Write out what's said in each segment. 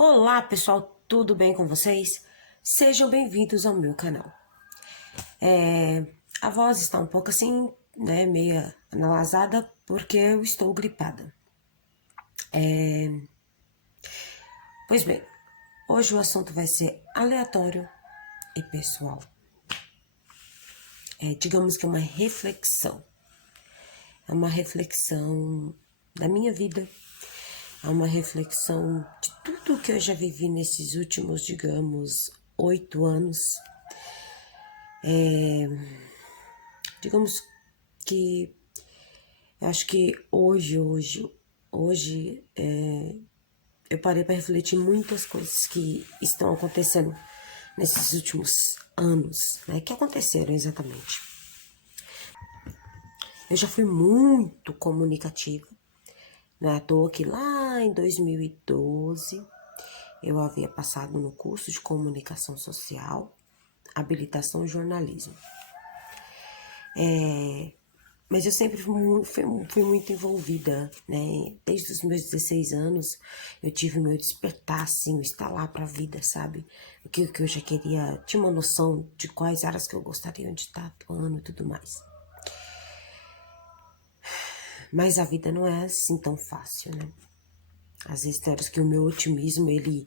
Olá pessoal, tudo bem com vocês? Sejam bem-vindos ao meu canal. A voz está um pouco assim, né, meia analasada porque eu estou gripada. Pois bem, hoje o assunto vai ser aleatório e pessoal. Digamos que é uma reflexão. É uma reflexão da minha vida. É uma reflexão de tudo que eu já vivi nesses últimos, digamos, 8 anos. Digamos que eu acho que hoje eu parei para refletir muitas coisas que estão acontecendo nesses últimos anos, né? Que aconteceram exatamente. Eu já fui muito comunicativa, não é à toa que lá em 2012 eu havia passado no curso de comunicação social, habilitação e jornalismo. Mas eu sempre fui muito envolvida, né? Desde os meus 16 anos, eu tive o meu despertar, assim, o estalar pra vida, sabe? O que eu já queria, tinha uma noção de quais áreas que eu gostaria de estar atuando e tudo mais. Mas a vida não é assim tão fácil, né? Às vezes tem horas que o meu otimismo, ele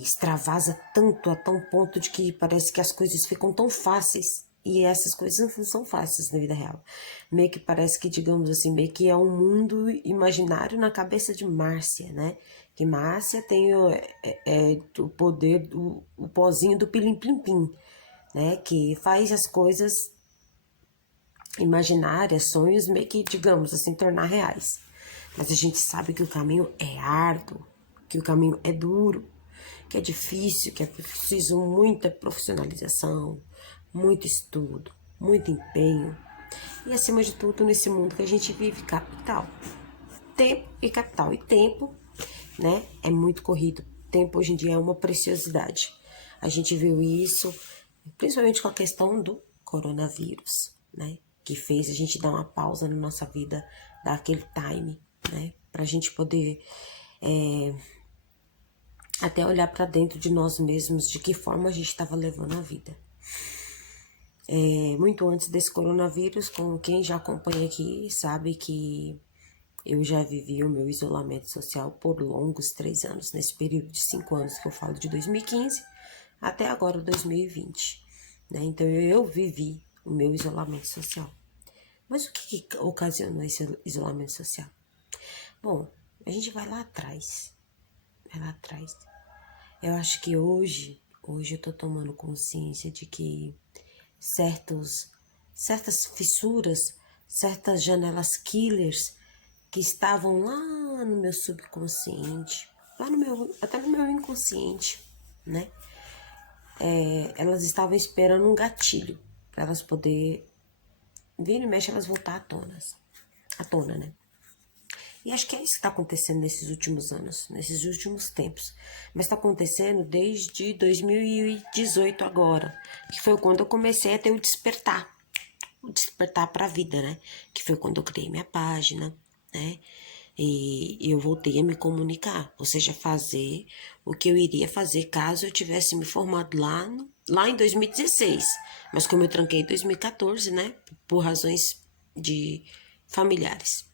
extravasa tanto a tal ponto de que parece que as coisas ficam tão fáceis. E essas coisas não são fáceis na vida real. Meio que parece que, digamos assim, meio que é um mundo imaginário na cabeça de Márcia, né? Que Márcia tem o poder, o pozinho do pilim-plim-plim, né? Que faz as coisas imaginárias, sonhos, meio que, digamos assim, tornar reais. Mas a gente sabe que o caminho é árduo, que o caminho é duro, que é difícil, que é preciso muita profissionalização, muito estudo, muito empenho. E acima de tudo, nesse mundo que a gente vive, capital. Tempo e capital. E tempo, né, é muito corrido. Tempo hoje em dia é uma preciosidade. A gente viu isso, principalmente com a questão do coronavírus, né, que fez a gente dar uma pausa na nossa vida, dar aquele time, né, pra gente poder até olhar para dentro de nós mesmos, de que forma a gente estava levando a vida. Muito antes desse coronavírus, com quem já acompanha aqui, sabe que eu já vivi o meu isolamento social por longos 3 anos, nesse período de 5 anos que eu falo de 2015 até agora 2020. Né? Então eu vivi o meu isolamento social. Mas o que ocasionou esse isolamento social? Bom, a gente vai lá atrás. Vai lá atrás. Eu acho que hoje eu tô tomando consciência de que certas fissuras, certas janelas killers que estavam lá no meu subconsciente, lá no meu, até no meu inconsciente, né? Elas estavam esperando um gatilho para elas poder vir e mexe, elas voltar à tona, né? E acho que é isso que está acontecendo nesses últimos anos, nesses últimos tempos. Mas está acontecendo desde 2018 agora, que foi quando eu comecei a ter o despertar para a vida, né? Que foi quando eu criei minha página, né? E eu voltei a me comunicar, ou seja, fazer o que eu iria fazer caso eu tivesse me formado lá em 2016. Mas como eu tranquei em 2014, né? Por razões de familiares.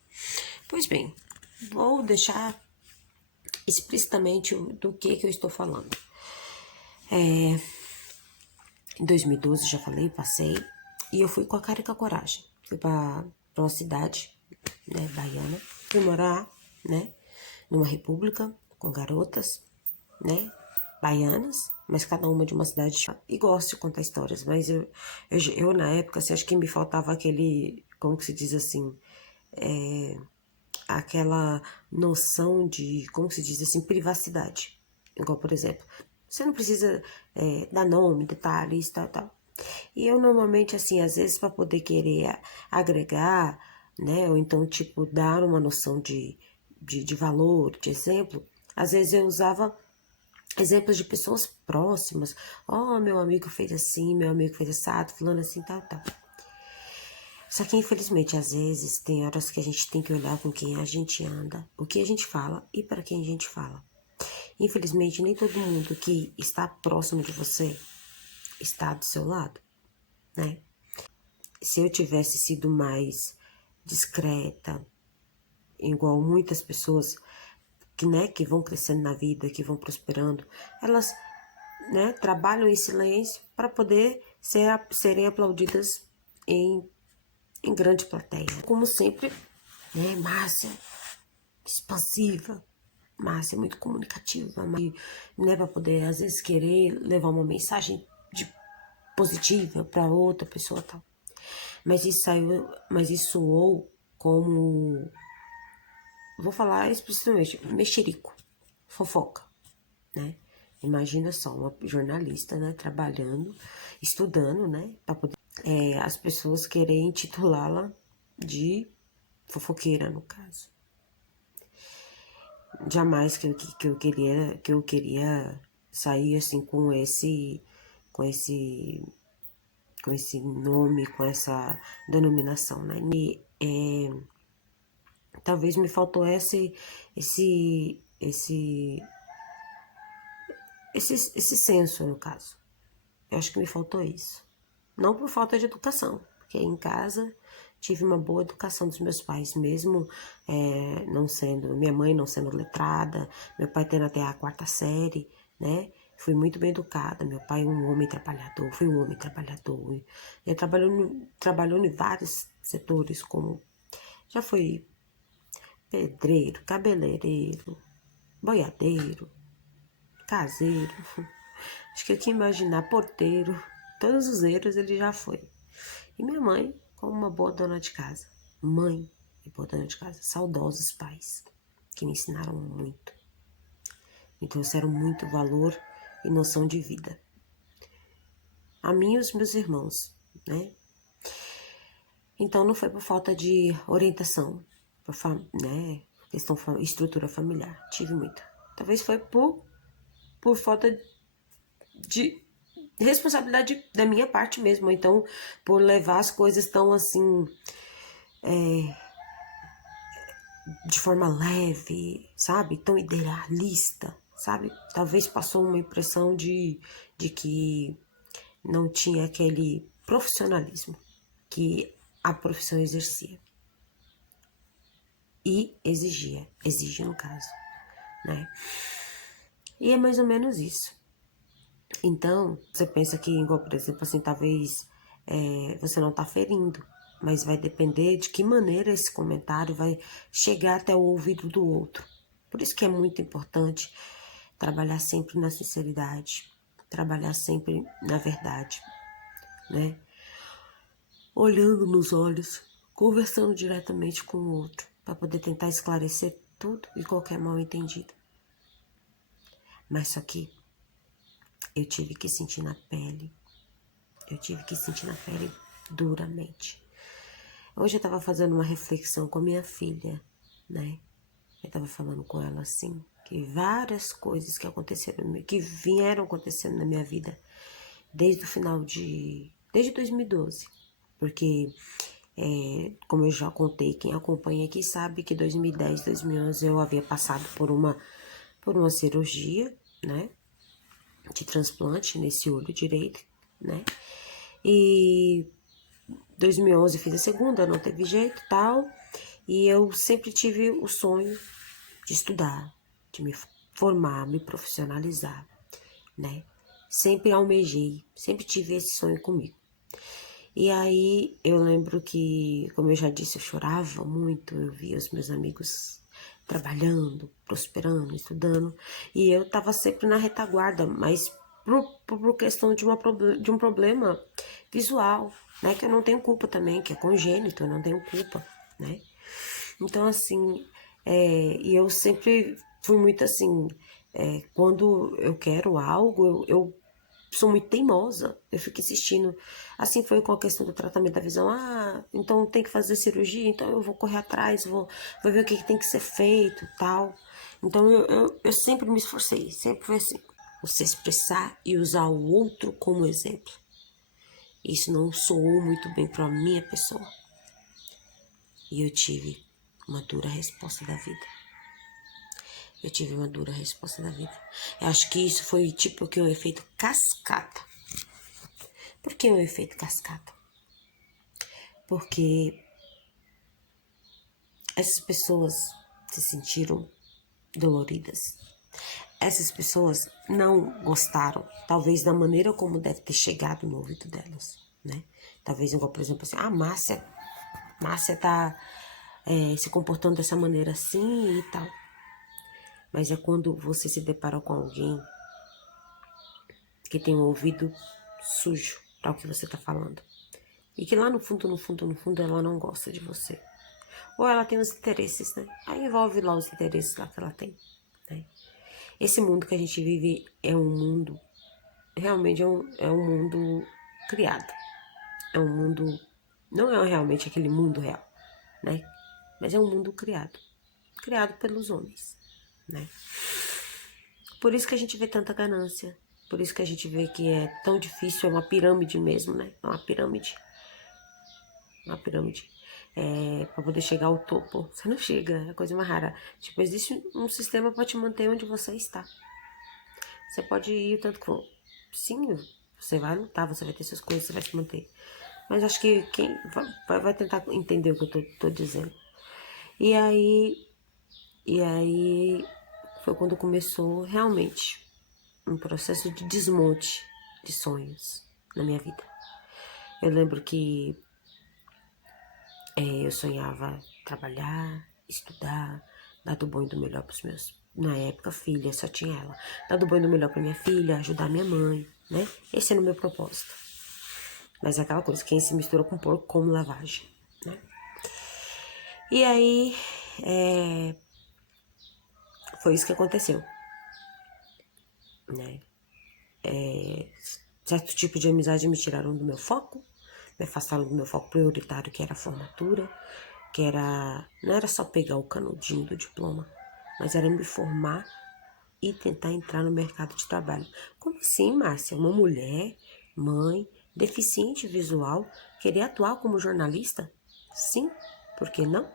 Pois bem, vou deixar explicitamente do que eu estou falando. Em 2012, já falei, passei, e eu fui com a cara e com a coragem. Fui para uma cidade, né, baiana, fui morar, né, numa república com garotas, né, baianas, mas cada uma de uma cidade. E gosto de contar histórias, mas eu na época, assim, acho que me faltava aquele, como que se diz assim, aquela noção de, como se diz assim, privacidade. Igual, por exemplo, você não precisa dar nome, detalhes, tal. E eu normalmente, assim, às vezes para poder querer agregar, né, ou então, tipo, dar uma noção de valor, de exemplo, às vezes eu usava exemplos de pessoas próximas. Oh, meu amigo fez assim, meu amigo fez assado, fulano assim, tal. Só que, infelizmente, às vezes, tem horas que a gente tem que olhar com quem a gente anda, o que a gente fala e para quem a gente fala. Infelizmente, nem todo mundo que está próximo de você está do seu lado, né? Se eu tivesse sido mais discreta, igual muitas pessoas que, né, que vão crescendo na vida, que vão prosperando, elas, né, trabalham em silêncio para poder serem aplaudidas em grande plateia. Como sempre, né, Márcia, expansiva, Márcia muito comunicativa, né, para poder às vezes querer levar uma mensagem positiva para outra pessoa tal. Mas isso soou como, vou falar explicitamente, mexerico, fofoca, né? Imagina só, uma jornalista, né, trabalhando, estudando, né, para poder as pessoas querem titulá-la de fofoqueira, no caso. Jamais que eu queria sair assim com esse nome, com essa denominação, né? Talvez me faltou esse senso, no caso. Eu acho que me faltou isso. Não por falta de educação, porque em casa tive uma boa educação dos meus pais, mesmo não sendo, minha mãe não sendo letrada, meu pai tendo até a 4ª série, né? Fui muito bem educada, meu pai um homem trabalhador, foi um homem trabalhador. Ele trabalhou em vários setores, como já foi pedreiro, cabeleireiro, boiadeiro, caseiro, acho que eu que imaginar, porteiro, todos os erros ele já foi. E minha mãe, como uma boa dona de casa, mãe e boa dona de casa, saudosos pais, que me ensinaram muito, me trouxeram muito valor e noção de vida. A mim e os meus irmãos, né? Então não foi por falta de orientação, né? Questão estrutura familiar, tive muita. Talvez foi por falta de responsabilidade da minha parte mesmo, ou então por levar as coisas tão assim, de forma leve, sabe? Tão idealista, sabe? Talvez passou uma impressão de que não tinha aquele profissionalismo que a profissão exercia. E exige no caso, né? E é mais ou menos isso. Então, você pensa que, igual, por exemplo, assim, talvez você não tá ferindo, mas vai depender de que maneira esse comentário vai chegar até o ouvido do outro. Por isso que é muito importante trabalhar sempre na sinceridade, trabalhar sempre na verdade, né? Olhando nos olhos, conversando diretamente com o outro, para poder tentar esclarecer tudo e qualquer mal-entendido. Mas só que eu tive que sentir na pele, duramente. Hoje eu tava fazendo uma reflexão com a minha filha, né? Eu tava falando com ela assim, que várias coisas que aconteceram, que vieram acontecendo na minha vida desde 2012. Porque, como eu já contei, quem acompanha aqui sabe que 2010, 2011 eu havia passado por uma cirurgia, né? De transplante nesse olho direito, né? E 2011 fiz a segunda, não teve jeito e tal. E eu sempre tive o sonho de estudar, de me formar, me profissionalizar, né? Sempre almejei, sempre tive esse sonho comigo. E aí eu lembro que, como eu já disse, eu chorava muito, eu via os meus amigos trabalhando, prosperando, estudando, e eu tava sempre na retaguarda, mas por questão de um problema visual, né, que eu não tenho culpa também, que é congênito, eu não tenho culpa, né. Então, assim, e eu sempre fui muito assim, quando eu quero algo, eu sou muito teimosa, eu fico insistindo. Assim foi com a questão do tratamento da visão. Ah, então tem que fazer cirurgia, então eu vou correr atrás, vou ver o que tem que ser feito, tal. Então eu sempre me esforcei, sempre foi assim. Você expressar e usar o outro como exemplo. Isso não soou muito bem para a minha pessoa. E eu tive uma dura resposta da vida. eu tive uma dura resposta da vida. Eu acho que isso foi tipo que o efeito cascata. Por que o efeito cascata? Porque essas pessoas se sentiram doloridas. Essas pessoas não gostaram, talvez, da maneira como deve ter chegado no ouvido delas, né? Talvez, igual, por exemplo, assim, Márcia tá se comportando dessa maneira assim e tal. Mas é quando você se depara com alguém que tem um ouvido sujo para o que você tá falando. E que lá no fundo, no fundo, no fundo, ela não gosta de você. Ou ela tem os interesses, né? Aí envolve lá os interesses lá que ela tem, né? Esse mundo que a gente vive é um mundo, realmente é um mundo criado. É um mundo, não é realmente aquele mundo real, né? Mas é um mundo criado. Criado pelos homens, né? Por isso que a gente vê tanta ganância. Por isso que a gente vê que é tão difícil, é uma pirâmide mesmo, né? É uma pirâmide. Uma pirâmide. Para poder chegar ao topo, você não chega, é a coisa mais rara. Tipo, existe um sistema para te manter onde você está. Você pode ir o tanto que for. Sim, você vai lutar, você vai ter suas coisas, você vai se manter. Mas acho que quem vai tentar entender o que eu tô dizendo. E aí foi quando começou realmente um processo de desmonte de sonhos na minha vida. Eu lembro que eu sonhava trabalhar, estudar, dar do bom e do melhor para os meus. Na época, filha, só tinha ela. Dar do bom e do melhor para minha filha, ajudar minha mãe, né? Esse era o meu propósito. Mas é aquela coisa, quem se mistura com porco come lavagem, né? E aí, foi isso que aconteceu, né? Certo tipo de amizade me tiraram do meu foco, me afastaram do meu foco prioritário, que era a formatura, que era, não era só pegar o canudinho do diploma, mas era me formar e tentar entrar no mercado de trabalho. Como assim, Márcia? Uma mulher, mãe, deficiente visual, querer atuar como jornalista? Sim, por que não?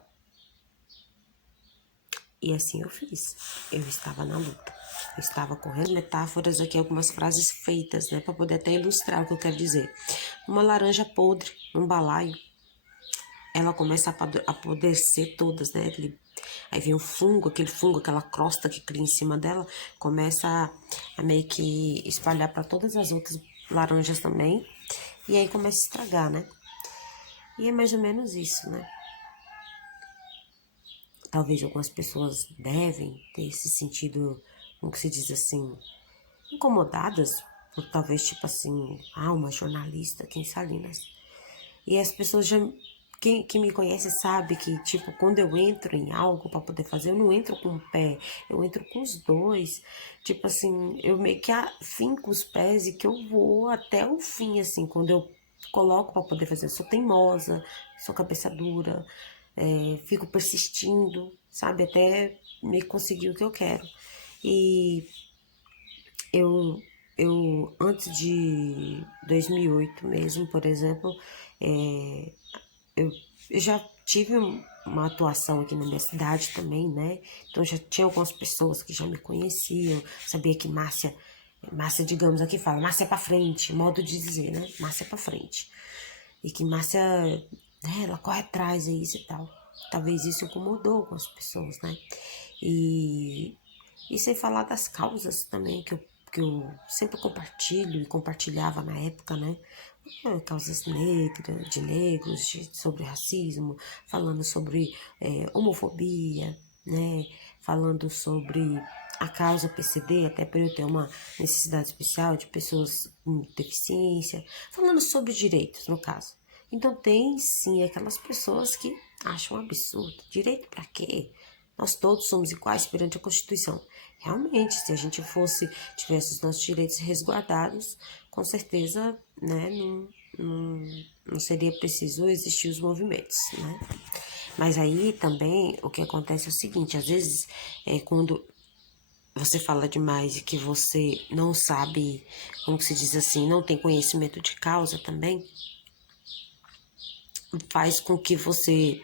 E assim eu fiz. Eu estava na luta. Eu estava correndo metáforas aqui, algumas frases feitas, né, para poder até ilustrar o que eu quero dizer. Uma laranja podre, um balaio, ela começa a apodrecer todas, né? Aí vem o fungo, aquele fungo, aquela crosta que cria em cima dela, começa a meio que espalhar para todas as outras laranjas também. E aí começa a estragar, né? E é mais ou menos isso, né? Talvez algumas pessoas devem ter se sentido, como que se diz assim, incomodadas por talvez tipo assim, uma jornalista aqui em Salinas. E as pessoas já, quem me conhece sabe que tipo, quando eu entro em algo para poder fazer, eu não entro com o pé, eu entro com os dois. Tipo assim, eu meio que afinco os pés e que eu vou até o fim, assim, quando eu coloco para poder fazer. Eu sou teimosa, sou cabeça dura, fico persistindo, sabe, até me conseguir o que eu quero. E eu antes de 2008 mesmo, por exemplo, eu já tive uma atuação aqui na minha cidade também, né? Então já tinha algumas pessoas que já me conheciam, sabia que Márcia, digamos aqui fala, Márcia pra frente, modo de dizer, né? Márcia pra frente. E que Márcia, né, ela corre atrás, é isso e tal. Talvez isso incomodou algumas pessoas, né? E sem falar das causas também que eu sempre compartilho e compartilhava na época, né? Causas negras, de negros, sobre racismo, falando sobre homofobia, né? Falando sobre a causa PCD, até para eu ter uma necessidade especial de pessoas com deficiência, falando sobre direitos, no caso. Então tem sim aquelas pessoas que acham um absurdo. Direito para quê? Nós todos somos iguais perante a Constituição. Realmente, se a gente tivesse os nossos direitos resguardados, com certeza, né, não seria preciso existir os movimentos, né? Mas aí também o que acontece é o seguinte, às vezes quando você fala demais e que você não sabe, como se diz assim, não tem conhecimento de causa também, faz com que você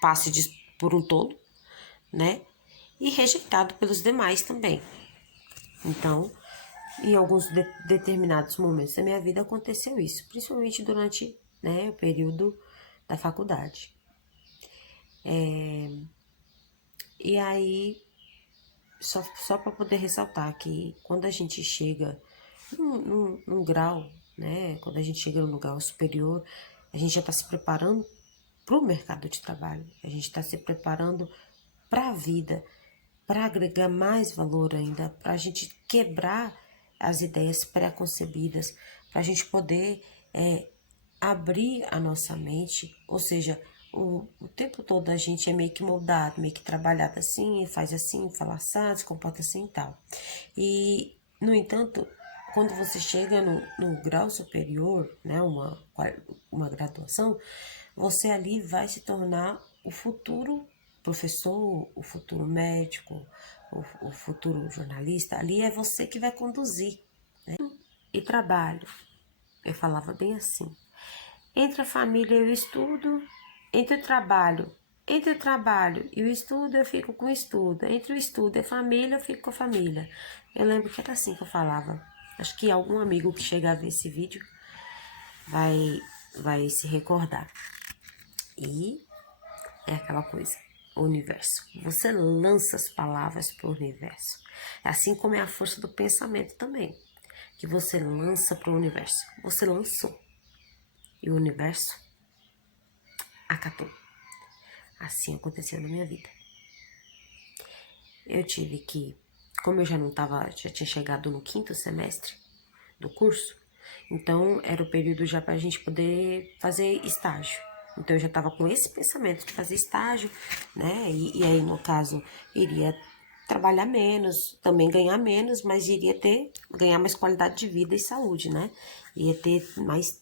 passe por um tolo, né? e rejeitado pelos demais também. Então, em alguns determinados momentos da minha vida aconteceu isso, principalmente durante, né, o período da faculdade. E aí, só para poder ressaltar que quando a gente chega num grau, né, quando a gente chega num grau superior, a gente já está se preparando para o mercado de trabalho, a gente está se preparando para a vida, para agregar mais valor ainda, para a gente quebrar as ideias pré-concebidas, para a gente poder abrir a nossa mente, ou seja, o tempo todo a gente é meio que moldado, meio que trabalhado assim, faz assim, fala assim, se comporta assim e tal. E, no entanto, quando você chega no grau superior, né, uma graduação, você ali vai se tornar o futuro professor, o futuro médico, o futuro jornalista. Ali é você que vai conduzir. E trabalho, eu falava bem assim. Entre a família e o estudo, entre o trabalho e o estudo, eu fico com o estudo. Entre o estudo e a família, eu fico com a família. Eu lembro que era assim que eu falava. Acho que algum amigo que chegar a ver esse vídeo vai se recordar. E é aquela coisa, o universo. Você lança as palavras para o universo. Assim como é a força do pensamento também, que você lança para o universo. Você lançou e o universo acatou. Assim aconteceu na minha vida. Eu tive que, como eu já tinha chegado no 5º semestre do curso, então era o período já para a gente poder fazer estágio. Então eu já estava com esse pensamento de fazer estágio, né? E aí, no caso, iria trabalhar menos, também ganhar menos, mas iria ganhar mais qualidade de vida e saúde, né? Ia ter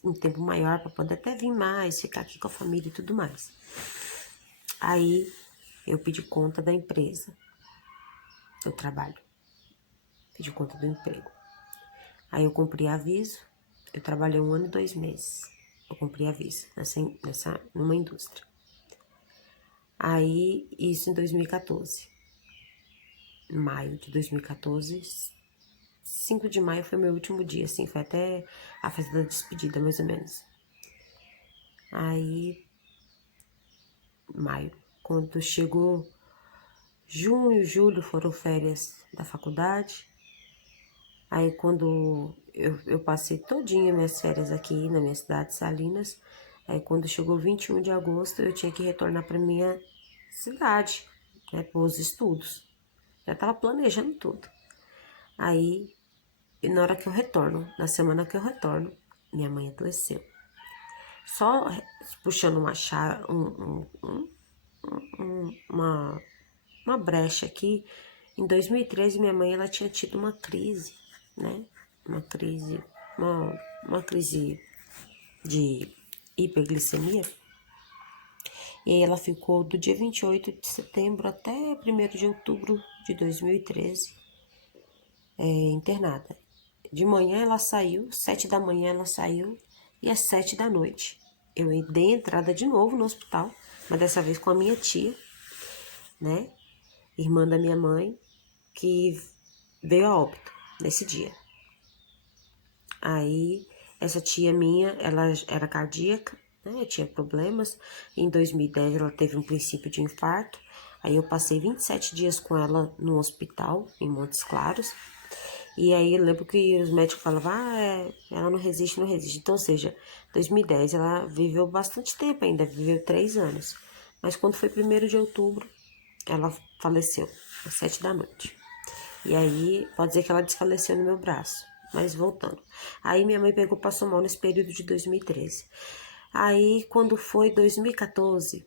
um tempo maior para poder até vir mais, ficar aqui com a família e tudo mais. Aí eu pedi conta da empresa, do trabalho, pedi conta do emprego. Aí eu cumpri aviso, eu trabalhei 1 ano e 2 meses. Eu cumpri aviso numa indústria. Aí, isso em 2014. Maio de 2014, 5 de maio foi meu último dia, assim, foi até a festa da despedida, mais ou menos. Aí, maio, quando chegou junho, julho, foram férias da faculdade. Aí, quando eu passei todinha minhas férias aqui na minha cidade, Salinas, aí quando chegou 21 de agosto, eu tinha que retornar para minha cidade, né, para os estudos. Já estava planejando tudo. Aí, na hora que eu retorno, na semana que eu retorno, minha mãe adoeceu. Só puxando uma brecha aqui, em 2013 minha mãe ela tinha tido uma crise, né? Uma crise de hiperglicemia. E aí ela ficou do dia 28 de setembro até 1º de outubro de 2013 internada. De manhã ela saiu, 7 da manhã ela saiu e às 7 da noite. Eu dei entrada de novo no hospital, mas dessa vez com a minha tia, né? Irmã da minha mãe, que veio a óbito nesse dia. Aí, essa tia minha, ela era cardíaca, né? Tinha problemas. Em 2010 ela teve um princípio de infarto. Aí eu passei 27 dias com ela no hospital, em Montes Claros. E aí eu lembro que os médicos falavam, ela não resiste, não resiste. Então, ou seja, 2010 ela viveu bastante tempo ainda, viveu 3 anos. Mas quando foi 1º de outubro, ela faleceu, às 7 da noite. E aí, pode dizer que ela desfaleceu no meu braço. Mas voltando. Aí minha mãe pegou, passou mal nesse período de 2013. Aí, quando foi 2014,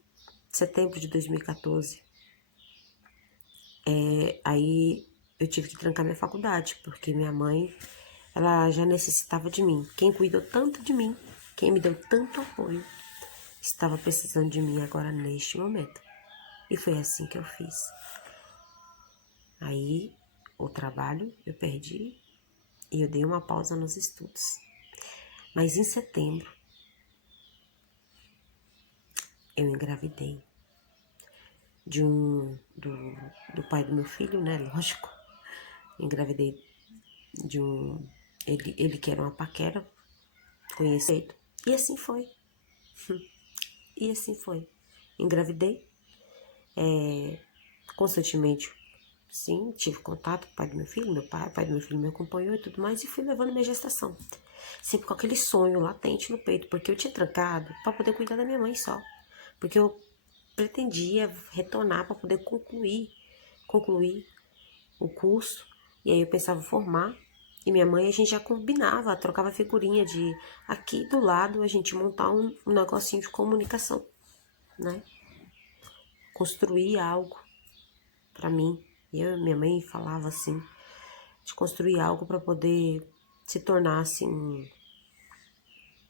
setembro de 2014, aí eu tive que trancar minha faculdade, porque minha mãe, ela já necessitava de mim. Quem cuidou tanto de mim, quem me deu tanto apoio, estava precisando de mim agora neste momento. E foi assim que eu fiz. Aí, o trabalho eu perdi e eu dei uma pausa nos estudos. Mas em setembro, eu engravidei. do pai do meu filho, né? Lógico. Engravidei de um... Ele que era uma paquera, conhecido. E assim foi. E assim foi. Engravidei. Constantemente, sim, tive contato com o pai do meu filho, o pai do meu filho me acompanhou e tudo mais, e fui levando minha gestação. Sempre com aquele sonho latente no peito, porque eu tinha trancado para poder cuidar da minha mãe só. Porque eu pretendia retornar para poder concluir o curso. E aí eu pensava formar. E minha mãe, a gente já combinava, trocava figurinha de aqui do lado a gente montar um negocinho de comunicação, né? Construir algo para mim. Eu e minha mãe falava assim, de construir algo para poder se tornar assim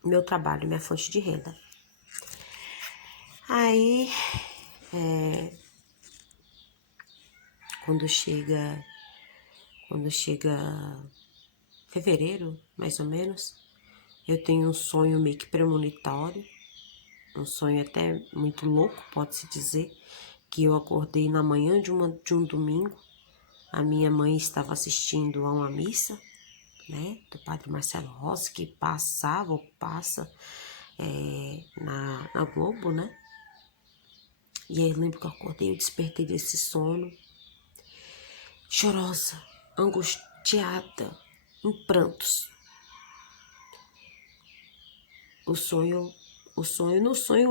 meu trabalho, minha fonte de renda. Aí, quando chega fevereiro, mais ou menos, eu tenho um sonho meio que premonitório, um sonho até muito louco, pode-se dizer, que eu acordei na manhã de um domingo. A minha mãe estava assistindo a uma missa, né, do padre Marcelo Rossi, que passava ou passa na Globo, né? E aí eu lembro que eu acordei, eu despertei desse sono, chorosa, angustiada, em prantos. No sonho,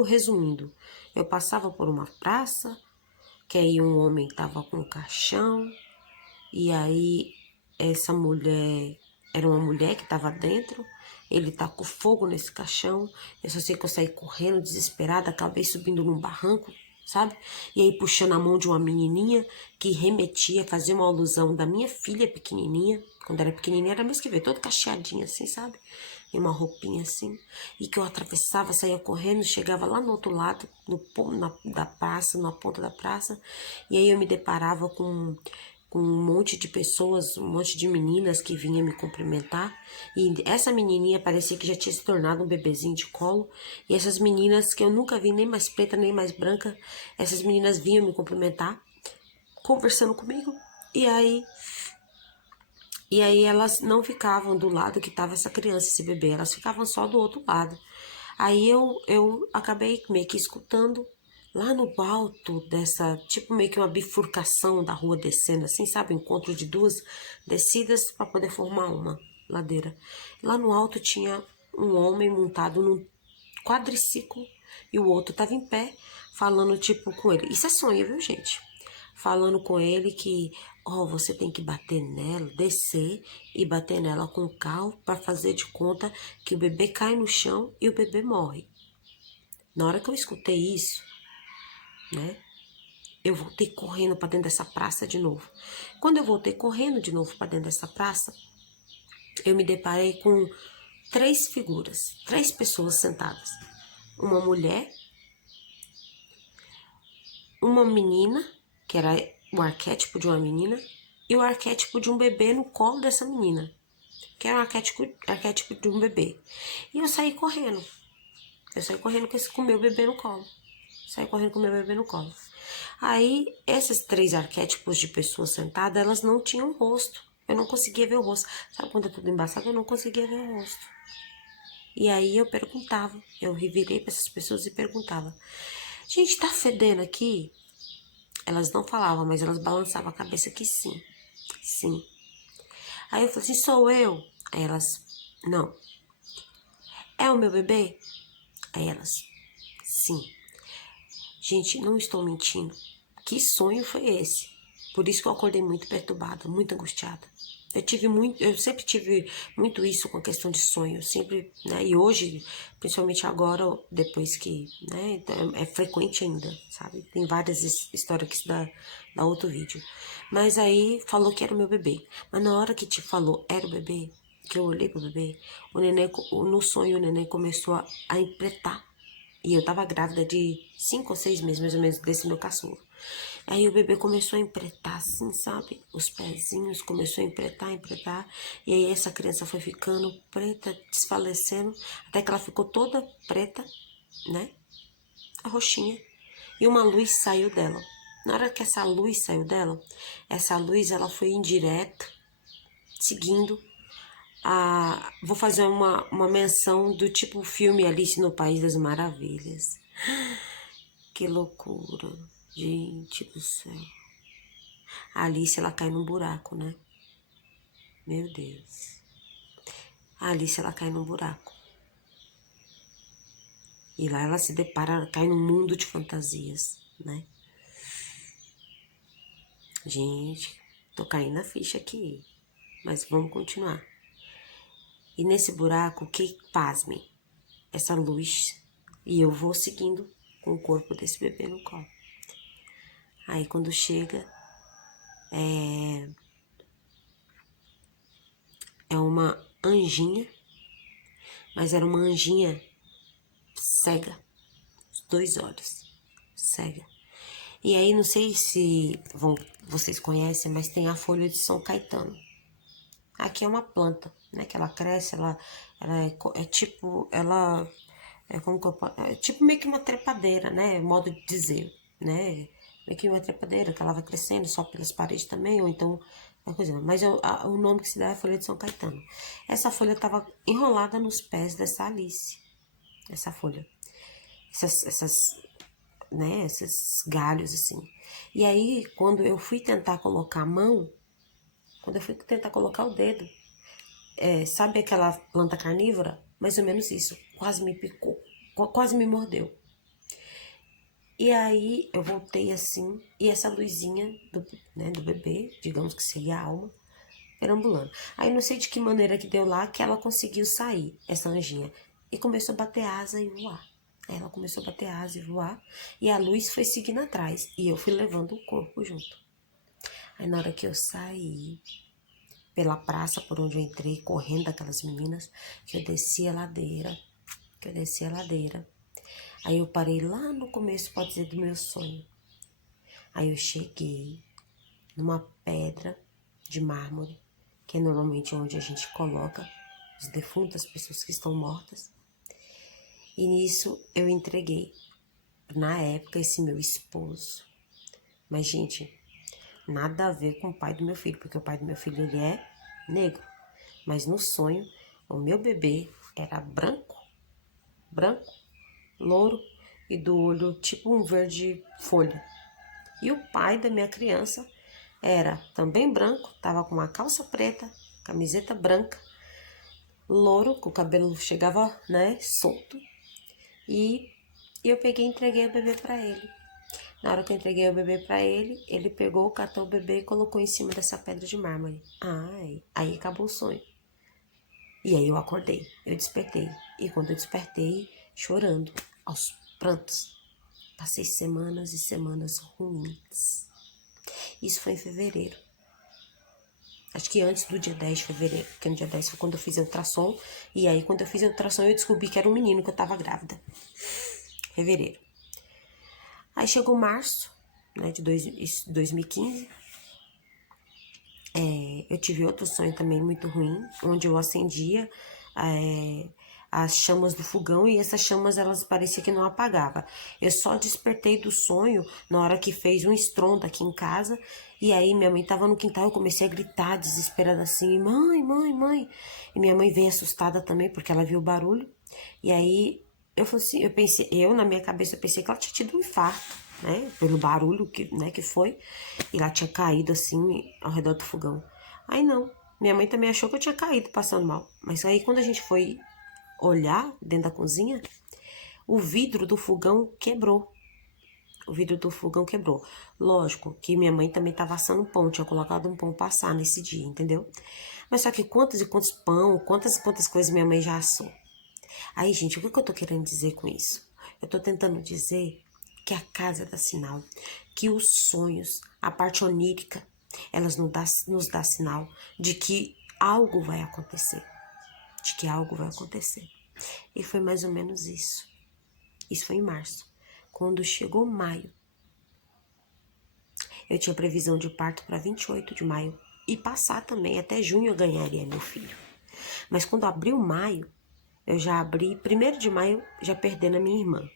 resumindo, eu passava por uma praça, que aí um homem tava com um caixão, e aí essa mulher, era uma mulher que tava dentro, ele tacou fogo nesse caixão, eu só sei que eu saí correndo, desesperada, acabei subindo num barranco, sabe? E aí puxando a mão de uma menininha que remetia, fazia uma alusão da minha filha pequenininha, quando era pequenininha, era mesmo que ver, toda cacheadinha assim, sabe? E uma roupinha assim, e que eu atravessava, saía correndo, chegava lá no outro lado, da praça, na ponta da praça, e aí eu me deparava com um monte de pessoas, um monte de meninas que vinham me cumprimentar. E essa menininha parecia que já tinha se tornado um bebezinho de colo. E essas meninas que eu nunca vi, nem mais preta, nem mais branca, essas meninas vinham me cumprimentar, conversando comigo. E aí elas não ficavam do lado que estava essa criança, esse bebê, elas ficavam só do outro lado. Aí eu acabei meio que escutando lá no alto dessa, tipo meio que uma bifurcação da rua descendo, assim, sabe? Encontro de duas descidas para poder formar uma ladeira. Lá no alto tinha um homem montado num quadriciclo e o outro tava em pé, falando tipo com ele. Isso é sonho, viu, gente? Falando com ele que, ó, você tem que bater nela, descer e bater nela com o carro para fazer de conta que o bebê cai no chão e o bebê morre. Na hora que eu escutei isso, né, eu voltei correndo para dentro dessa praça de novo. Quando eu voltei correndo de novo para dentro dessa praça, eu me deparei com três figuras, três pessoas sentadas. Uma mulher, uma menina, que era o arquétipo de uma menina, e o arquétipo de um bebê no colo dessa menina, que era o arquétipo de um bebê. E eu saí correndo. Eu saí correndo com o meu bebê no colo. Saí correndo com o meu bebê no colo. Aí, esses três arquétipos de pessoas sentadas, elas não tinham rosto. Eu não conseguia ver o rosto. Sabe quando é tudo embaçado? Eu não conseguia ver o rosto. E aí eu perguntava, eu revirei para essas pessoas e perguntava: gente, tá fedendo aqui? Elas não falavam, mas elas balançavam a cabeça que sim, sim. Aí eu falei assim: sou eu? Aí elas: não. É o meu bebê? Aí elas: sim. Gente, não estou mentindo. Que sonho foi esse? Por isso que eu acordei muito perturbada, muito angustiada. Eu sempre tive muito isso com a questão de sonho, sempre, né? E hoje, principalmente agora, depois que, né? É frequente ainda, sabe? Tem várias histórias que se dá outro vídeo. Mas aí falou que era o meu bebê. Mas na hora que te falou era o bebê, que eu olhei pro bebê, no sonho o neném começou a empretar. E eu tava grávida de 5 ou 6 meses, mais ou menos, desse meu caçula. Aí o bebê começou a empretar assim, sabe? Os pezinhos começou a empretar. E aí essa criança foi ficando preta, desfalecendo, até que ela ficou toda preta, né? A roxinha. E uma luz saiu dela. Na hora que essa luz saiu dela, essa luz ela foi em direto, seguindo a... Vou fazer uma menção do tipo filme Alice no País das Maravilhas. Que loucura, gente do céu. A Alice, ela cai num buraco, né? Meu Deus. A Alice, ela cai num buraco. E lá ela se depara, cai num mundo de fantasias, né? Gente, tô caindo na ficha aqui. Mas vamos continuar. E nesse buraco, que pasme, essa luz. E eu vou seguindo com o corpo desse bebê no colo. Aí quando chega, é uma anjinha, mas era uma anjinha cega, os 2 olhos, cega. E aí, não sei se vocês conhecem, mas tem a folha de São Caetano. Aqui é uma planta, né, que ela cresce, ela é tipo, ela é como que é tipo meio que uma trepadeira, né, modo de dizer, né, meio que uma trepadeira, que ela vai crescendo só pelas paredes também, ou então uma coisa, mas o nome que se dá é folha de São Caetano. Essa folha estava enrolada nos pés dessa Alice, essa folha, né, esses galhos assim. E aí, quando eu fui tentar colocar a mão, quando eu fui tentar colocar o dedo, sabe aquela planta carnívora? Mais ou menos isso, quase me picou, quase me mordeu. E aí, eu voltei assim, e essa luzinha do bebê, digamos que seria a alma, perambulando. Aí, não sei de que maneira que deu lá, que ela conseguiu sair, essa anjinha, e começou a bater asa e voar. Aí ela começou a bater asa e voar, e a luz foi seguindo atrás, e eu fui levando o corpo junto. Aí na hora que eu saí pela praça por onde eu entrei, correndo daquelas meninas, que eu desci a ladeira, aí eu parei lá no começo, pode dizer, do meu sonho. Aí eu cheguei numa pedra de mármore, que é normalmente onde a gente coloca os defuntos, as pessoas que estão mortas. E nisso eu entreguei, na época, esse meu esposo. Mas, gente, nada a ver com o pai do meu filho, porque o pai do meu filho, ele é negro. Mas no sonho, o meu bebê era branco, louro e do olho tipo um verde folha. E o pai da minha criança era também branco, tava com uma calça preta, camiseta branca, louro, com o cabelo chegava, né, solto. E eu peguei e entreguei o bebê para ele. Na hora que eu entreguei o bebê para ele, ele pegou, catou o bebê e colocou em cima dessa pedra de mármore. Ai, aí acabou o sonho. E aí eu acordei, eu despertei. E quando eu despertei, chorando, aos prantos, passei semanas e semanas ruins. Isso foi em fevereiro. Acho que antes do dia 10 de fevereiro, porque no dia 10 foi quando eu fiz a ultrassom. E aí, quando eu fiz a ultrassom, eu descobri que era um menino, que eu tava grávida. Fevereiro. Aí chegou março, né, de 2015. Eu tive outro sonho também muito ruim, onde eu acendia as chamas do fogão e essas chamas, elas parecia que não apagava. Eu só despertei do sonho na hora que fez um estrondo aqui em casa, e aí minha mãe tava no quintal, eu comecei a gritar desesperada assim, mãe, mãe, mãe. E minha mãe veio assustada também, porque ela viu o barulho. E aí eu falei assim, na minha cabeça eu pensei que ela tinha tido um infarto, né, pelo barulho que foi, e ela tinha caído assim ao redor do fogão. Aí não, minha mãe também achou que eu tinha caído passando mal. Mas aí quando a gente foi olhar dentro da cozinha, o vidro do fogão quebrou. O vidro do fogão quebrou. Lógico que minha mãe também estava assando pão, tinha colocado um pão pra assar nesse dia, entendeu? Mas só que quantos e quantos pão, quantas coisas minha mãe já assou. Aí, gente, o que eu tô querendo dizer com isso? Eu tô tentando dizer que a casa dá sinal, que os sonhos, a parte onírica, elas nos dá sinal de que algo vai acontecer. De que algo vai acontecer. E foi mais ou menos isso. Isso foi em março. Quando chegou maio, eu tinha previsão de parto para 28 de maio. E passar também, até junho eu ganharia meu filho. Mas quando abriu maio, eu já abri, 1º de maio, já perdendo a minha irmã.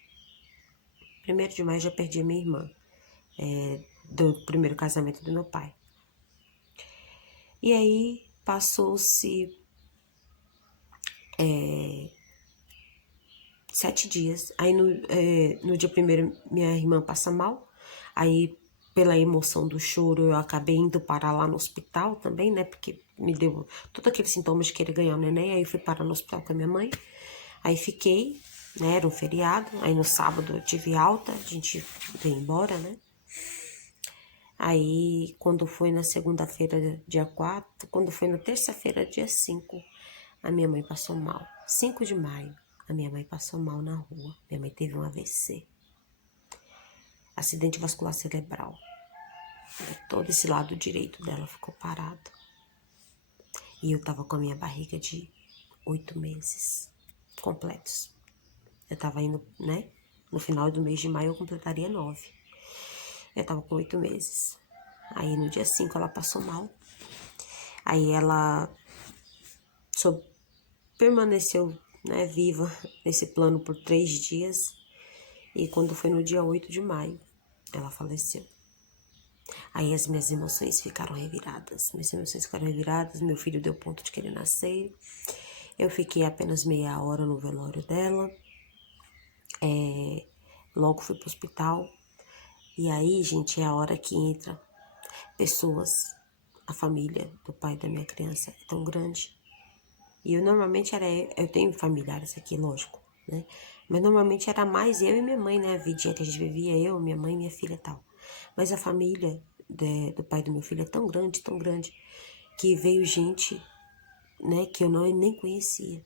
1º de maio já perdi a minha irmã. do primeiro casamento do meu pai. E aí passou-se 7 dias. Aí no dia primeiro minha irmã passa mal. Aí pela emoção do choro eu acabei indo parar lá no hospital também, né? Porque me deu todos aqueles sintomas de querer ganhar o neném. Aí eu fui parar no hospital com a minha mãe. Aí fiquei, né? Era um feriado. Aí no sábado eu tive alta. A gente veio embora, né? Aí, quando foi na segunda-feira, dia 4, quando foi na terça-feira, dia 5, a minha mãe passou mal. 5 de maio, a minha mãe passou mal na rua. Minha mãe teve um AVC. Acidente vascular cerebral. Todo esse lado direito dela ficou parado. E eu tava com a minha barriga de 8 meses completos. Eu tava indo, né? No final do mês de maio eu completaria 9. Eu tava com 8 meses. Aí no dia 5 ela passou mal. Aí ela permaneceu, né, viva nesse plano por 3 dias. E quando foi no dia 8 de maio, ela faleceu. Aí as minhas emoções ficaram reviradas. Meu filho deu ponto de querer nascer. Eu fiquei apenas meia hora no velório dela. Logo fui pro hospital. E aí, gente, é a hora que entra pessoas. A família do pai da minha criança é tão grande. E eu normalmente eu tenho familiares aqui, lógico, né? Mas normalmente era mais eu e minha mãe, né? A vidinha que a gente vivia, eu, minha mãe e minha filha e tal. Mas a família do pai do meu filho é tão grande, que veio gente, né, que eu nem conhecia.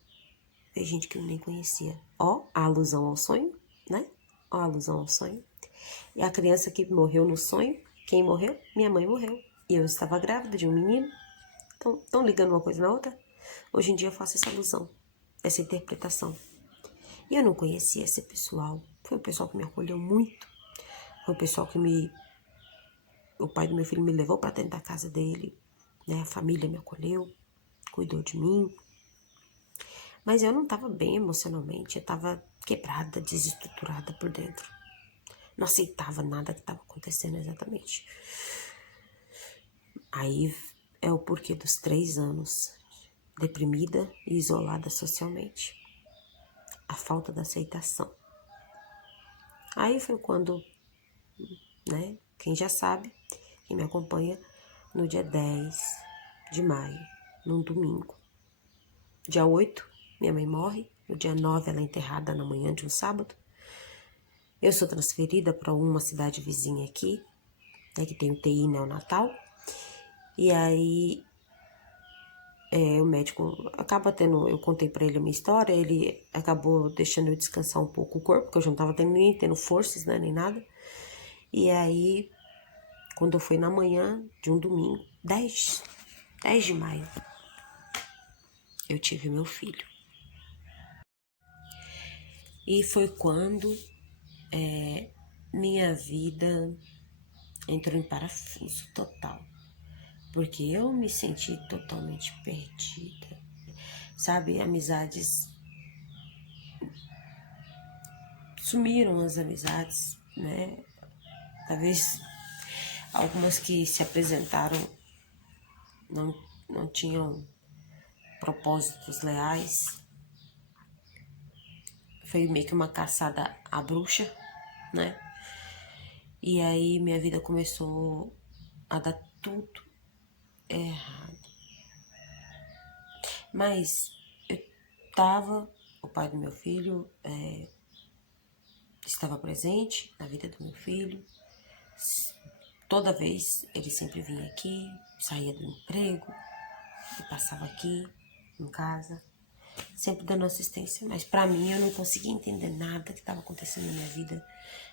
Veio gente que eu nem conhecia. Ó, a alusão ao sonho, né? Ó, a alusão ao sonho. E a criança que morreu no sonho, quem morreu? Minha mãe morreu. E eu estava grávida de um menino. Então, estão ligando uma coisa na outra? Hoje em dia eu faço essa alusão, essa interpretação. E eu não conhecia esse pessoal. Foi um pessoal que me acolheu muito. Foi um pessoal que o pai do meu filho me levou para dentro da casa dele, né? A família me acolheu, cuidou de mim. Mas eu não estava bem emocionalmente, eu estava quebrada, desestruturada por dentro. Não aceitava nada que estava acontecendo exatamente. Aí é o porquê dos 3 anos, deprimida e isolada socialmente. A falta da aceitação. Aí foi quando, né, quem já sabe, quem me acompanha, no dia 10 de maio, num domingo. Dia 8, minha mãe morre. No dia 9, ela é enterrada na manhã de um sábado. Eu sou transferida para uma cidade vizinha aqui, né, que tem UTI neonatal. E aí, o médico acaba tendo... Eu contei para ele a minha história, ele acabou deixando eu descansar um pouco o corpo, porque eu já não tava nem tendo forças, né, nem nada. E aí, quando foi na manhã de um domingo, 10 de maio, eu tive meu filho. E foi quando minha vida entrou em parafuso total. Porque eu me senti totalmente perdida. Sabe, amizades... Sumiram as amizades, né? Talvez algumas que se apresentaram não tinham propósitos leais. Foi meio que uma caçada à bruxa, né? E aí minha vida começou a dar tudo errado. Mas o pai do meu filho estava presente na vida do meu filho. Toda vez ele sempre vinha aqui, saía do emprego e passava aqui em casa, sempre dando assistência. Mas para mim eu não conseguia entender nada que estava acontecendo na minha vida.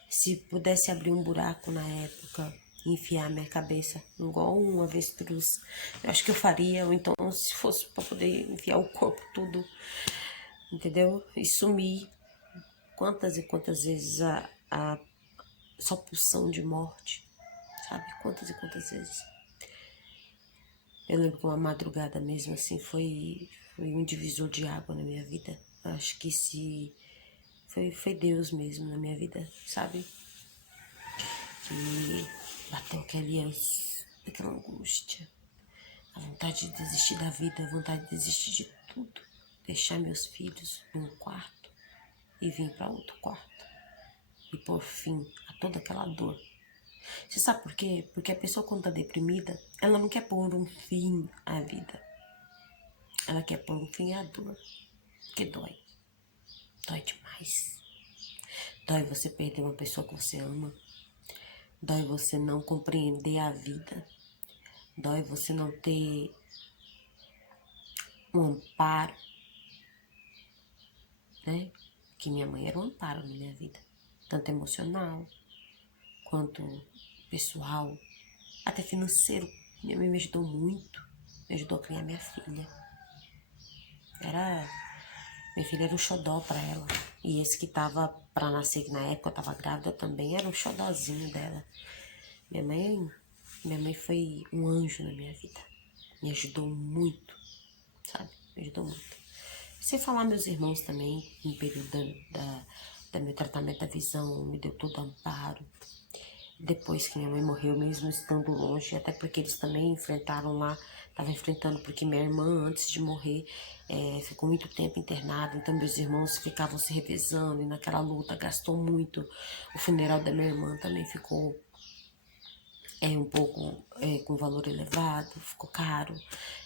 Se pudesse abrir um buraco na época e enfiar minha cabeça igual um avestruz, eu acho que eu faria. Ou então, se fosse para poder enfiar o corpo tudo, entendeu? E sumir. Quantas e quantas vezes só pulsão de morte, sabe? Quantas e quantas vezes. Eu lembro que uma madrugada mesmo, assim, foi um divisor de água na minha vida. Acho que foi Deus mesmo na minha vida, sabe? Que bateu aquela angústia, a vontade de desistir da vida, a vontade de desistir de tudo, deixar meus filhos num quarto e vir para outro quarto e pôr fim a toda aquela dor. Você sabe por quê? Porque a pessoa, quando tá deprimida, ela não quer pôr um fim à vida. Ela quer pôr um fim à dor. Porque dói. Dói demais. Dói você perder uma pessoa que você ama. Dói você não compreender a vida. Dói você não ter um amparo, né? Que minha mãe era um amparo na minha vida. Tanto emocional, quanto pessoal, até financeiro. Minha mãe me ajudou muito. Me ajudou a criar minha filha. Minha filha era um xodó pra ela. E esse que tava pra nascer, que na época eu tava grávida também, era um xodózinho dela. Minha mãe foi um anjo na minha vida. Me ajudou muito, sabe? Me ajudou muito. Sem falar meus irmãos também, no período da meu tratamento da visão, me deu todo amparo. Depois que minha mãe morreu, mesmo estando longe, até porque eles também enfrentaram lá, estavam enfrentando, porque minha irmã, antes de morrer, ficou muito tempo internada, então meus irmãos ficavam se revezando, e naquela luta gastou muito. O funeral da minha irmã também ficou um pouco com valor elevado, ficou caro,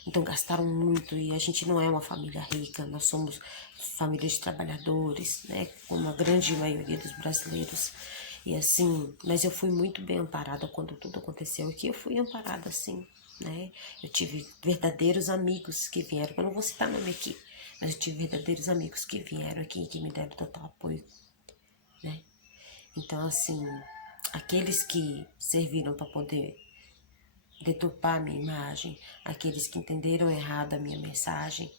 então gastaram muito, e a gente não é uma família rica, nós somos família de trabalhadores, né, como a grande maioria dos brasileiros, e assim, mas eu fui muito bem amparada quando tudo aconteceu aqui, eu fui amparada assim, né, eu tive verdadeiros amigos que vieram, eu não vou citar nome aqui, mas eu tive verdadeiros amigos que vieram aqui e que me deram total apoio, né, então assim, aqueles que serviram para poder deturpar a minha imagem, aqueles que entenderam errado a minha mensagem,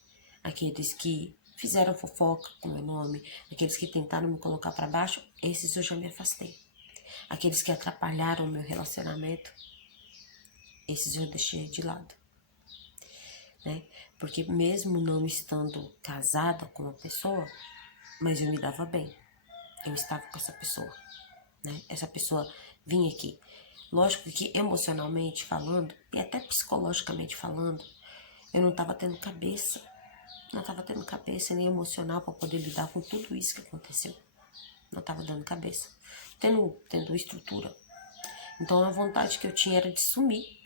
aqueles que fizeram fofoca com meu nome, aqueles que tentaram me colocar para baixo, esses eu já me afastei. Aqueles que atrapalharam o meu relacionamento, esses eu deixei de lado, né? Porque mesmo não estando casada com uma pessoa, mas eu me dava bem, eu estava com essa pessoa, né? Essa pessoa vinha aqui. Lógico que emocionalmente falando, e até psicologicamente falando, eu não estava tendo cabeça. Não estava tendo cabeça nem emocional para poder lidar com tudo isso que aconteceu. Não estava dando cabeça. Tendo estrutura. Então a vontade que eu tinha era de sumir.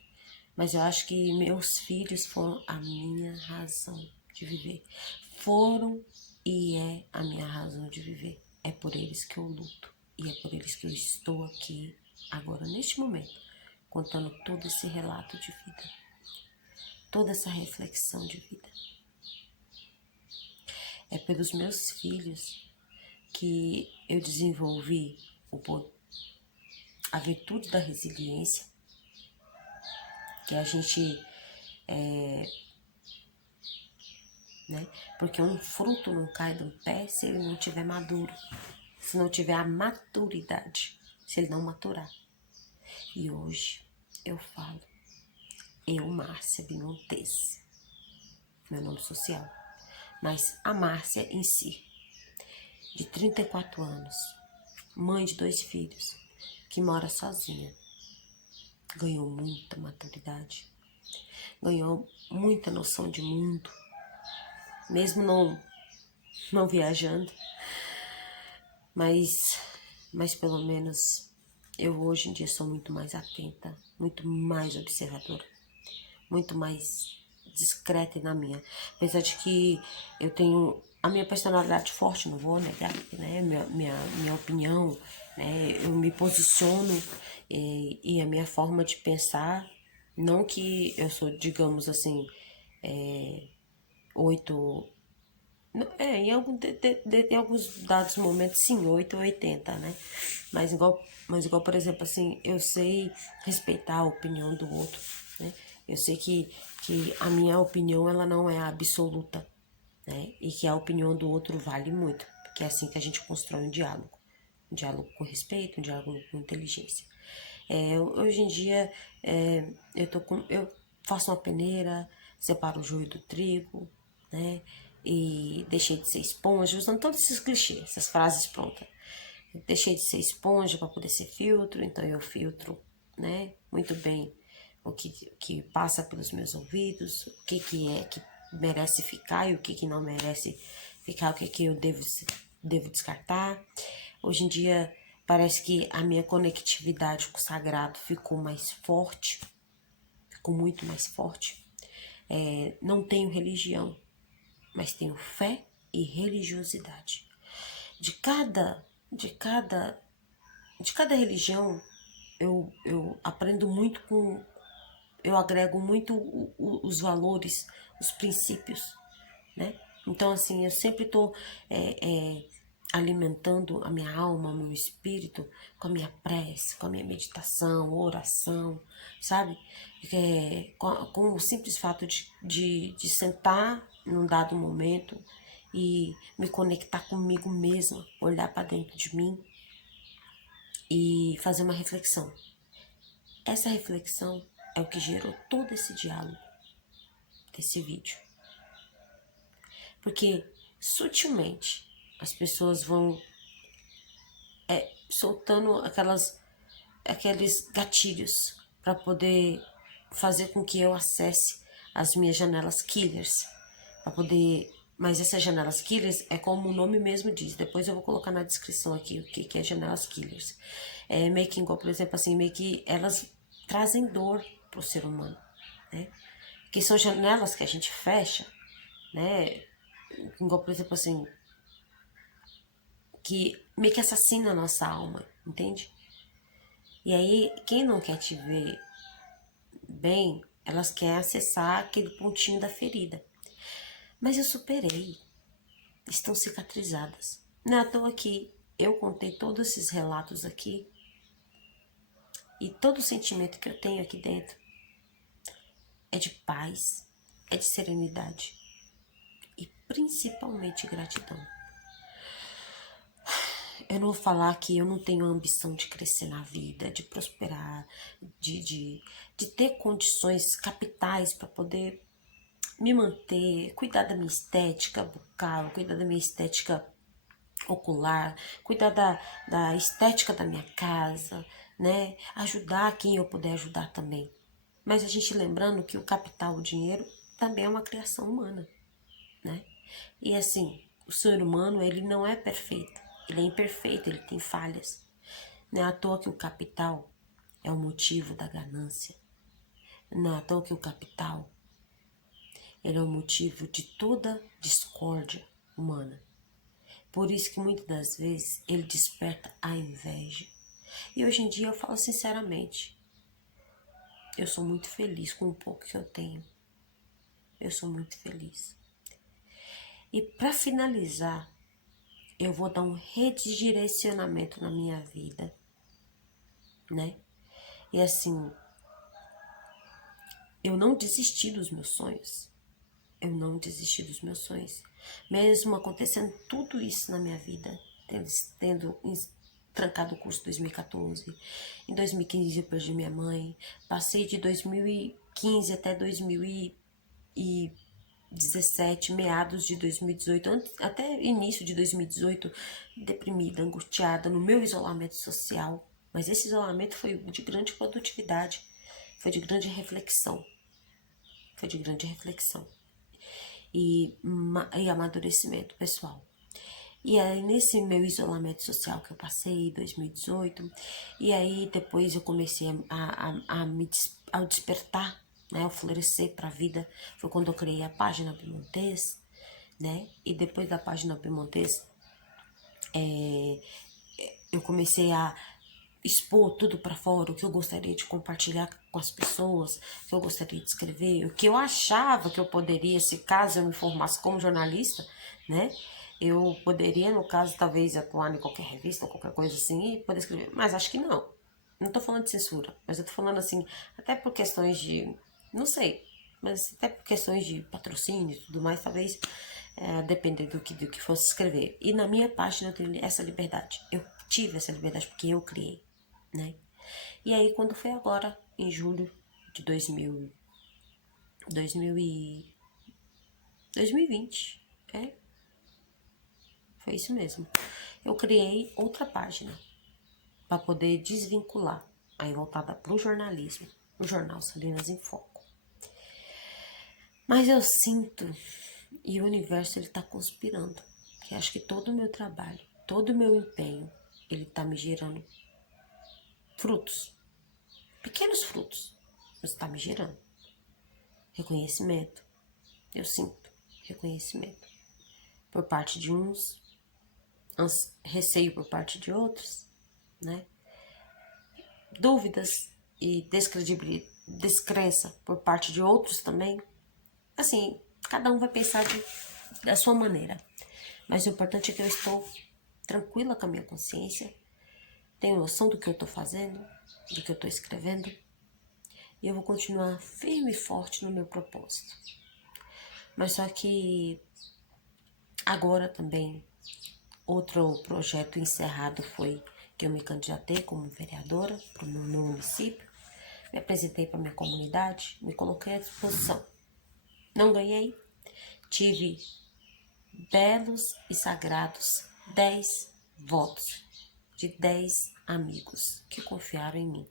Mas eu acho que meus filhos foram a minha razão de viver. Foram e é a minha razão de viver. É por eles que eu luto. E é por eles que eu estou aqui agora, neste momento, contando todo esse relato de vida. Toda essa reflexão de vida. É pelos meus filhos que eu desenvolvi a virtude da resiliência, que a gente, né? Porque um fruto não cai do pé se ele não tiver maduro, se não tiver a maturidade, se ele não maturar. E hoje eu falo, Márcia Binontes, meu nome social, mas a Márcia em si, de 34 anos, mãe de 2 filhos, que mora sozinha, ganhou muita maturidade, ganhou muita noção de mundo, mesmo não viajando, mas pelo menos eu hoje em dia sou muito mais atenta, muito mais observadora, muito mais discreta na minha, apesar de que eu tenho a minha personalidade forte, não vou negar, né, minha opinião, né, eu me posiciono e a minha forma de pensar, não que eu sou, digamos assim, 8, em alguns dados momentos, sim, 8 ou 80, né? Mas igual, por exemplo, assim, eu sei respeitar a opinião do outro, né? Eu sei que a minha opinião, ela não é absoluta, né? E que a opinião do outro vale muito, porque é assim que a gente constrói um diálogo. Um diálogo com respeito, um diálogo com inteligência. Hoje em dia, eu faço uma peneira, separo o joio do trigo, né? E deixei de ser esponja, usando todos esses clichês, essas frases prontas. Deixei de ser esponja para poder ser filtro, então eu filtro né, muito bem o que passa pelos meus ouvidos, o que é que merece ficar e o que não merece ficar, o que eu devo descartar. Hoje em dia parece que a minha conectividade com o sagrado ficou mais forte, ficou muito mais forte. Não tenho religião, mas tenho fé e religiosidade. De cada religião eu aprendo muito com, eu agrego muito os valores, os princípios, né? Então, assim, eu sempre estou alimentando a minha alma, o meu espírito com a minha prece, com a minha meditação, oração, sabe? Com o simples fato de sentar num dado momento e me conectar comigo mesma, olhar para dentro de mim e fazer uma reflexão. Essa reflexão é o que gerou todo esse diálogo desse vídeo. Porque sutilmente as pessoas vão soltando aqueles gatilhos para poder fazer com que eu acesse as minhas janelas killers, para poder. Mas essas janelas killers é como o nome mesmo diz. Depois eu vou colocar na descrição aqui o que é janelas killers. Meio que igual, por exemplo, assim, meio que elas trazem dor pro ser humano, né? Que são janelas que a gente fecha, né? Igual, por exemplo, assim, que meio que assassina a nossa alma, entende? E aí, quem não quer te ver bem, elas querem acessar aquele pontinho da ferida. Mas eu superei, estão cicatrizadas. Não é à toa que eu contei todos esses relatos aqui e todo o sentimento que eu tenho aqui dentro é de paz, é de serenidade e principalmente gratidão. Eu não vou falar que eu não tenho a ambição de crescer na vida, de prosperar, de ter condições capitais para poder me manter, cuidar da minha estética bucal, cuidar da minha estética ocular, cuidar da estética da minha casa, né? Ajudar quem eu puder ajudar também. Mas a gente lembrando que o capital, o dinheiro, também é uma criação humana, né? E assim, o ser humano, ele não é perfeito, ele é imperfeito, ele tem falhas. Não é à toa que o capital é o motivo da ganância. Não é à toa que o capital, ele é o motivo de toda discórdia humana. Por isso que muitas das vezes ele desperta a inveja. E hoje em dia eu falo sinceramente, eu sou muito feliz com o pouco que eu tenho. Eu sou muito feliz. E para finalizar, eu vou dar um redirecionamento na minha vida, né? E assim, eu não desisti dos meus sonhos. Eu não desisti dos meus sonhos. Mesmo acontecendo tudo isso na minha vida, tendo trancado o curso em 2014. Em 2015 eu perdi minha mãe. Passei de 2015 até 2017, meados de 2018, até início de 2018, deprimida, angustiada, no meu isolamento social. Mas esse isolamento foi de grande produtividade, foi de grande reflexão. Foi de grande reflexão e amadurecimento pessoal. E aí, nesse meu isolamento social que eu passei em 2018, e aí depois eu comecei ao despertar, né, ao florescer para a vida, foi quando eu criei a página Piemontês, né, e depois da página Piemontês, eu comecei a expor tudo para fora, o que eu gostaria de compartilhar com as pessoas, o que eu gostaria de escrever, o que eu achava que eu poderia, se caso eu me formasse como jornalista, né? Eu poderia, no caso, talvez atuar em qualquer revista ou qualquer coisa assim e poder escrever, mas acho que não. Não tô falando de censura, mas eu tô falando assim, até por questões de, não sei, mas até por questões de patrocínio e tudo mais, talvez, dependendo do que fosse escrever. E na minha página eu tenho essa liberdade. Eu tive essa liberdade porque eu criei, né? E aí quando foi agora, em julho de 2020, foi isso mesmo. Eu criei outra página para poder desvincular. aí voltada para o jornalismo, o jornal Salinas em Foco. Mas eu sinto, e o universo ele tá conspirando, que acho que todo o meu trabalho, todo o meu empenho, ele tá me gerando frutos, pequenos frutos, mas tá me gerando reconhecimento. Eu sinto reconhecimento por parte de uns, receio por parte de outros, né? Dúvidas e descrença por parte de outros também. Assim, cada um vai pensar da sua maneira. Mas o importante é que eu estou tranquila com a minha consciência, tenho noção do que eu estou fazendo, do que eu estou escrevendo, e eu vou continuar firme e forte no meu propósito. Mas só que agora também, outro projeto encerrado foi que eu me candidatei como vereadora para o meu município, me apresentei para minha comunidade, me coloquei à disposição. Não ganhei, tive belos e sagrados 10 votos de 10 amigos que confiaram em mim.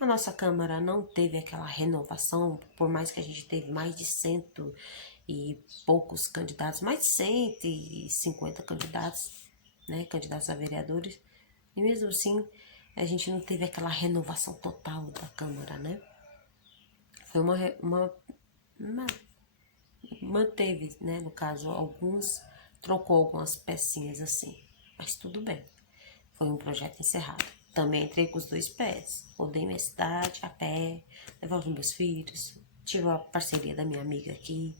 A nossa Câmara não teve aquela renovação, por mais que a gente teve mais de 100 e poucos candidatos, mais de 150 candidatos, né, candidatos a vereadores, e mesmo assim a gente não teve aquela renovação total da Câmara, né? Foi manteve, né, no caso, trocou algumas pecinhas assim, mas tudo bem, foi um projeto encerrado. Também entrei com os 2 pés, rodei minha cidade a pé, levava meus filhos, tive a parceria da minha amiga aqui,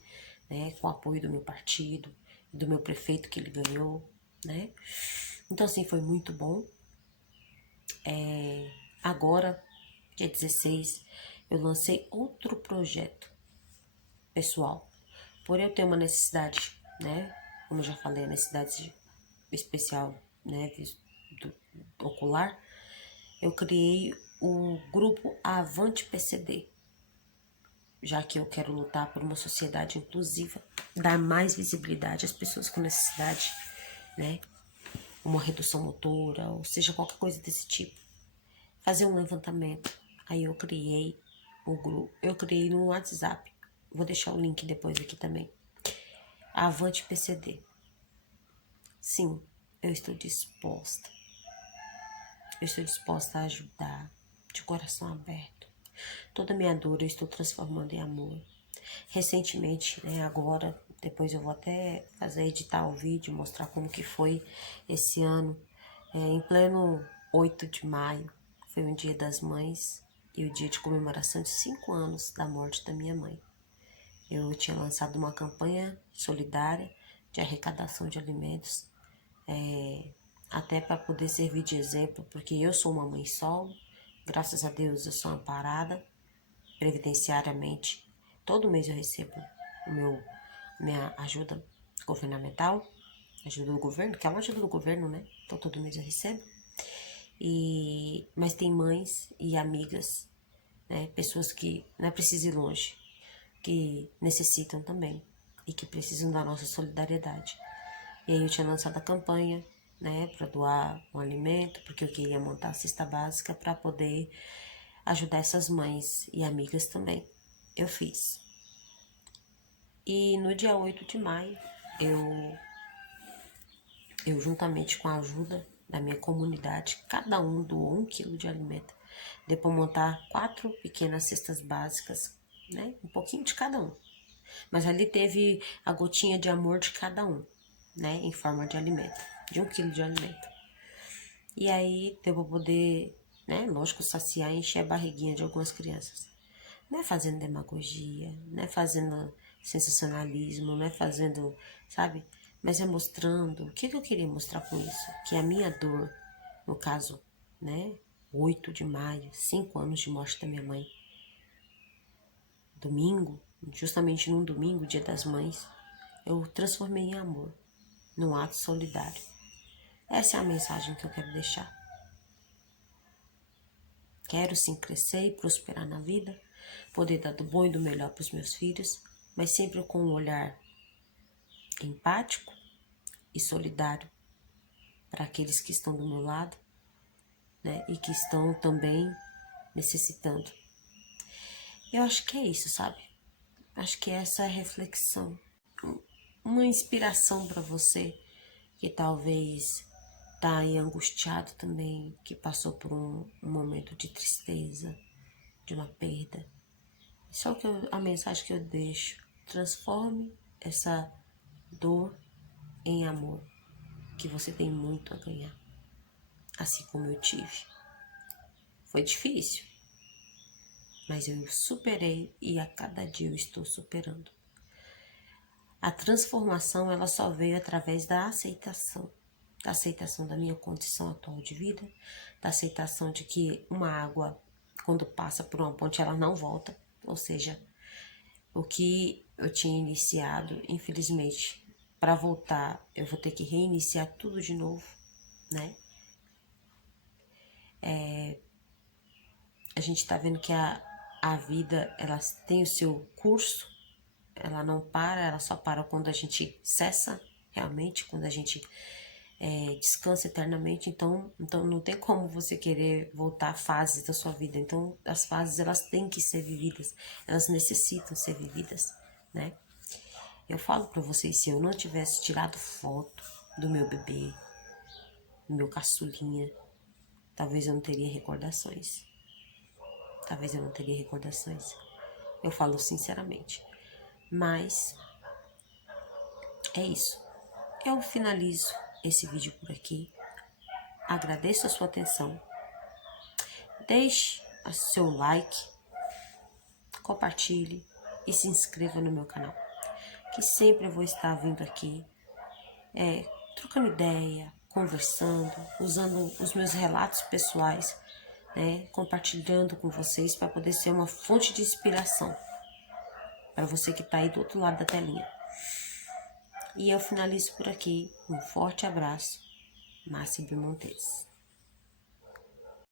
né, com o apoio do meu partido, do meu prefeito que ele ganhou, né, então assim, foi muito bom. Agora, dia 16, eu lancei outro projeto pessoal, por eu ter uma necessidade, né, como eu já falei, a necessidade especial, né, ocular, eu criei o grupo Avante PCD, já que eu quero lutar por uma sociedade inclusiva, dar mais visibilidade às pessoas com necessidade, né, uma redução motora, ou seja, qualquer coisa desse tipo. Fazer um levantamento. Aí eu criei o grupo, eu criei no WhatsApp, vou deixar o link depois aqui também. Avante PCD. Sim, eu estou disposta. Eu estou disposta a ajudar, de coração aberto. Toda minha dor eu estou transformando em amor. Recentemente, né, agora, depois eu vou até editar o vídeo, mostrar como que foi esse ano, em pleno 8 de maio, foi o Dia das Mães e o dia de comemoração de 5 anos da morte da minha mãe. Eu tinha lançado uma campanha solidária de arrecadação de alimentos, até para poder servir de exemplo, porque eu sou uma mãe solo, graças a Deus eu sou amparada previdenciariamente. Todo mês eu recebo minha ajuda governamental, ajuda do governo, que é uma ajuda do governo, né? Então todo mês eu recebo. Mas tem mães e amigas, né? Pessoas que não é preciso ir longe, que necessitam também e que precisam da nossa solidariedade. E aí eu tinha lançado a campanha, né, para doar um alimento, porque eu queria montar a cesta básica para poder ajudar essas mães e amigas também. Eu fiz. E no dia 8 de maio, eu juntamente com a ajuda da minha comunidade, cada um doou 1 quilo de alimento. Deu para montar 4 pequenas cestas básicas, né, um pouquinho de cada um. Mas ali teve a gotinha de amor de cada um, né, em forma de alimento, de 1 quilo de alimento. E aí deu para poder, né, lógico, saciar e encher a barriguinha de algumas crianças. Não é fazendo demagogia, não é fazendo sensacionalismo, não é fazendo, sabe? Mas é mostrando, o que eu queria mostrar com isso? Que a minha dor, no caso, né, 8 de maio, 5 anos de morte da minha mãe, domingo, justamente num domingo, Dia das Mães, eu transformei em amor, num ato solidário. Essa é a mensagem que eu quero deixar. Quero sim crescer e prosperar na vida, poder dar do bom e do melhor para os meus filhos, mas sempre com um olhar empático e solidário para aqueles que estão do meu lado, né? E que estão também necessitando. Eu acho que é isso, sabe? Acho que essa é a reflexão. Uma inspiração para você que talvez tá aí angustiado também, que passou por um momento de tristeza, de uma perda. Só que a mensagem que eu deixo: transforme essa dor em amor, que você tem muito a ganhar, assim como eu tive. Foi difícil, mas eu superei e a cada dia eu estou superando. A transformação, ela só veio através da aceitação da minha condição atual de vida, da aceitação de que uma água, quando passa por uma ponte, ela não volta, ou seja, o que eu tinha iniciado, infelizmente, para voltar, eu vou ter que reiniciar tudo de novo, né? A gente tá vendo que a vida, ela tem o seu curso, ela não para, ela só para quando a gente cessa, realmente, quando a gente descansa eternamente. Então não tem como você querer voltar a fases da sua vida. Então as fases, elas têm que ser vividas, elas necessitam ser vividas, né? Eu falo para vocês, se eu não tivesse tirado foto do meu bebê, do meu caçulinha, talvez eu não teria recordações. Talvez eu não teria recordações. Eu falo sinceramente. Mas é isso. Eu finalizo esse vídeo por aqui. Agradeço a sua atenção. Deixe o seu like, compartilhe e se inscreva no meu canal, que sempre eu vou estar vindo aqui, trocando ideia, conversando, usando os meus relatos pessoais, né, compartilhando com vocês para poder ser uma fonte de inspiração para você que está aí do outro lado da telinha. E eu finalizo por aqui. Um forte abraço. Márcia Montes.